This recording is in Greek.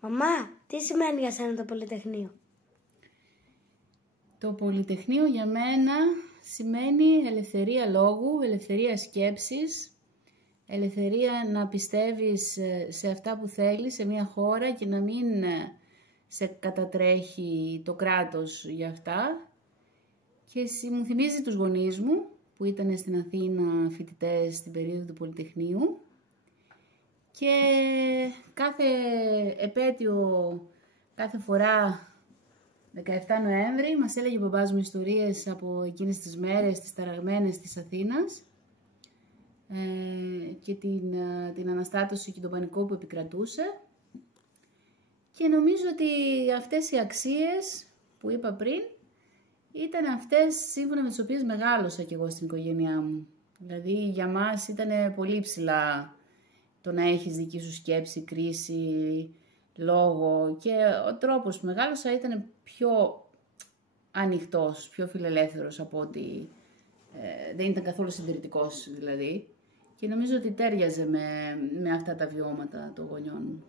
Μαμά, τι σημαίνει για σένα το Πολυτεχνείο? Το Πολυτεχνείο για μένα σημαίνει ελευθερία λόγου, ελευθερία σκέψης, ελευθερία να πιστεύεις σε αυτά που θέλεις, σε μια χώρα και να μην σε κατατρέχει το κράτος για αυτά. Και μου θυμίζει τους γονείς μου που ήταν στην Αθήνα φοιτητές στην περίοδο του Πολυτεχνείου. Και κάθε επέτειο, κάθε φορά 17 Νοέμβρη μας έλεγε ο μπαμπάς μου ιστορίες από εκείνες τις μέρες, τις ταραγμένες της Αθήνας και την αναστάτωση και τον πανικό που επικρατούσε. Και νομίζω ότι αυτές οι αξίες που είπα πριν ήταν αυτές σύμφωνα με τις οποίες μεγάλωσα κι εγώ στην οικογένειά μου. Δηλαδή για μας ήταν πολύ ψηλά το να έχεις δική σου σκέψη, κρίση, λόγο, και ο τρόπος που μεγάλωσα ήταν πιο ανοιχτός, πιο φιλελεύθερος από ότι δεν ήταν καθόλου συντηρητικός δηλαδή, και νομίζω ότι τέριαζε με αυτά τα βιώματα των γονιών μου.